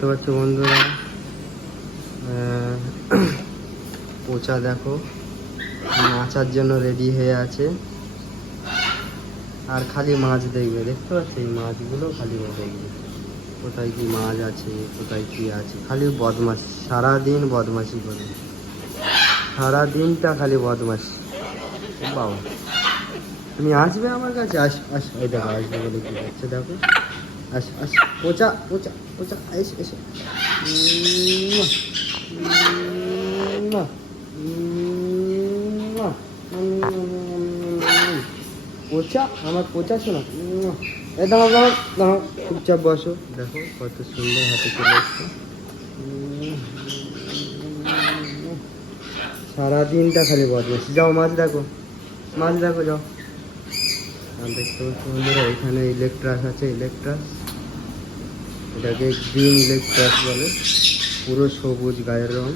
দেখতে পাচ্ছ বন্ধুরা, পোচা দেখো নাচার জন্য রেডি হয়ে আছে। আর খালি মাছ দেখবে, দেখতে পাচ্ছ এই মাছগুলো খালি দেখবে কোথায় কি মাছ আছে, কোথায় কি আছে। খালি বদমাস, সারাদিন বদমাশি করে, সারাদিনটা খালি বদমাস। বাবা তুমি আসবে আমার কাছে, এই দেখো আসবে বলে কি করছে দেখো। পোচা পোচা পোচা, এসে এসে পোচা, আমার পোচা শোনা। দাঁড়াও দাঁড়াও দাঁড়াও, চুপচাপ বসো। দেখো কত সুন্দর হাতে চলে এসছে। সারাদিনটা খালি বদমাইশি। যাও মাছ দেখো, মাছ দেখো যাও। আর দেখতে পাচ্ছি বন্ধুরা, এখানে ইলেকট্রাস আছে, ইলেকট্রাস, এটাকে গ্রিন ইলেকট্রাস বলে, পুরো সবুজ গায়ের রং।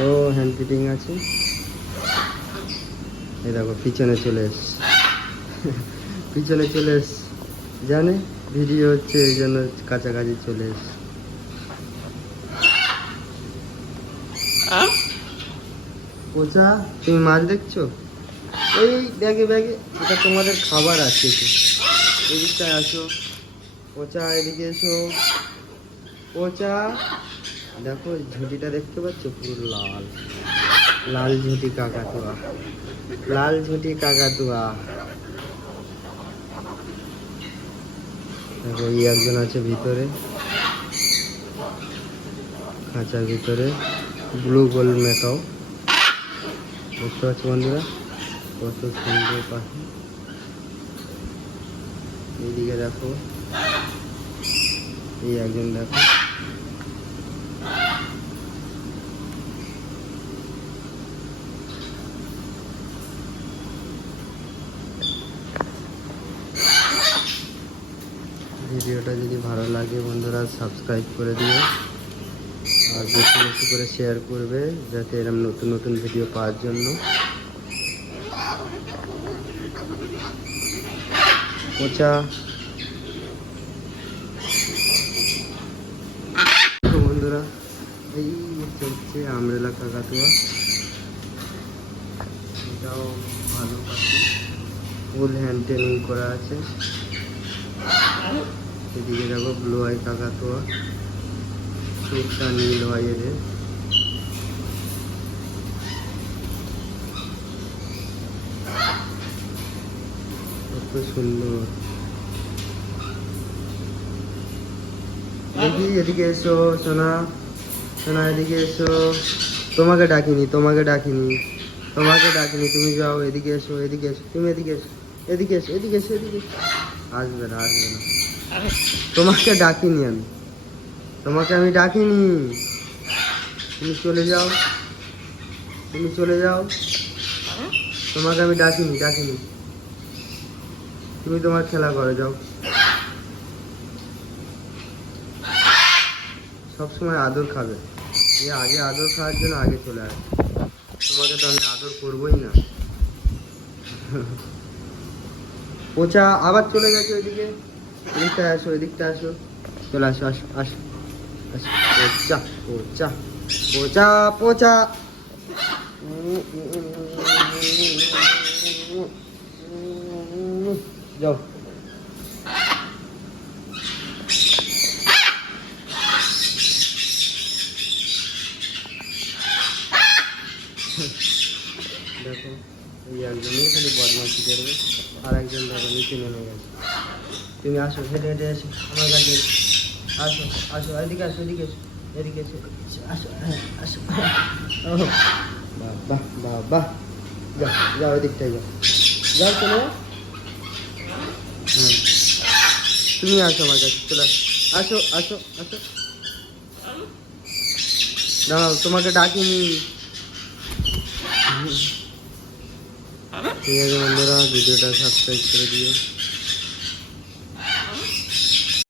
ও হ্যান্ড ফিটিং আছে। এই দেখো পিছনে চলে এসছে, পিছনে চলে এসছে, জানে ভিডিও হচ্ছে এই জন্য কাছাকাছি চলে এসছে। পোচা তুমি মাছ দেখছো? ওই ব্যাগে ব্যাগে, এটা তোমাদের খাবার আছে। এদিকটায় আসো পোচা, এদিকে এসো পোচা। দেখো ঝুঁটিটা দেখতে পাচ্ছ, পুরো লাল লাল ঝুঁটি কাকাতুয়া, লাল ঝুঁটি কাকাতুয়া। দেখো এই একজন আছে ভিতরে, খাঁচার ভিতরে, ব্লু গোল্ড মেকাও। দেখতে পাচ্ছ বন্ধুরা কত সুন্দর পাখি। এইদিকে দেখো এই একজন দেখো, ভিডিওটা যদি ভালো লাগে বন্ধুরা সাবস্ক্রাইব করে দিও, আর বেশি বেশি করে শেয়ার করবে, যাতে এরকম নতুন নতুন ভিডিও পাওয়ার জন্য। পোচা বন্ধুরা, এই চলছে আমরেলা কাকাতুয়া, এটাও ভালো পাখি, ফুল হ্যান্ড ট্রেনিং করা আছে। এদিকে দেখো ব্লু আই কাকাতুয়া, চোখটা নীল হয় এদের। কত সুন্দর। দেখি এদিকে এসো সোনা, সোনা এদিকে এসো। তোমাকে ডাকিনি, তোমাকে ডাকিনি, তোমাকে ডাকিনি, তুমি যাও। এদিকে এসো, এদিকে এসো, তুমি এদিকে এসো, এদিকে এসো, এদিকে এসো, এদিকে এসো। আসবে না, আসবে না, তোমাকে ডাকিনি আমি, তোমাকে আমি ডাকিনি। তুমি চলে যাও, তুমি চলে যাও, তোমাকে আমি ডাকিনি, ডাকিনি। তুমি তোমার খেলা করো, যাও। সবসময় আদর খাবে, যে আগে আদর খাওয়ার জন্য আগে চলে আসে। তোমাকে তো আমি আদর করবোই না। পোচা আবার চলে গেছে ওইদিকে, এদিকটা আসো, এদিকটা আসো, চলে আসো, আসো আসো আসো। পোচা পোচা পোচা পোচা, যাও। দেখো এই একজনই খালি বদমাশি করবে, আর একজন দেখো নিচে নেমে গেছে। তুমি আসো, হেঁটে হেঁটে এসো আমার কাছে, আসো আসো, এদিকে আসো, এদিকে এসো, এদিকে এসো, আসো আসো। বাহ বাহ বাহ, যাও যাও, এদিকটাই যাও, যাও চলো। হুম, তুমি আসো আমার কাছে, চলে আসো, আসো আসো। দাঁড়াও, তোমাকে ডাকিনি। ঠিক আছে বন্ধুরা, ভিডিওটা সাবস্ক্রাইব করে দিও।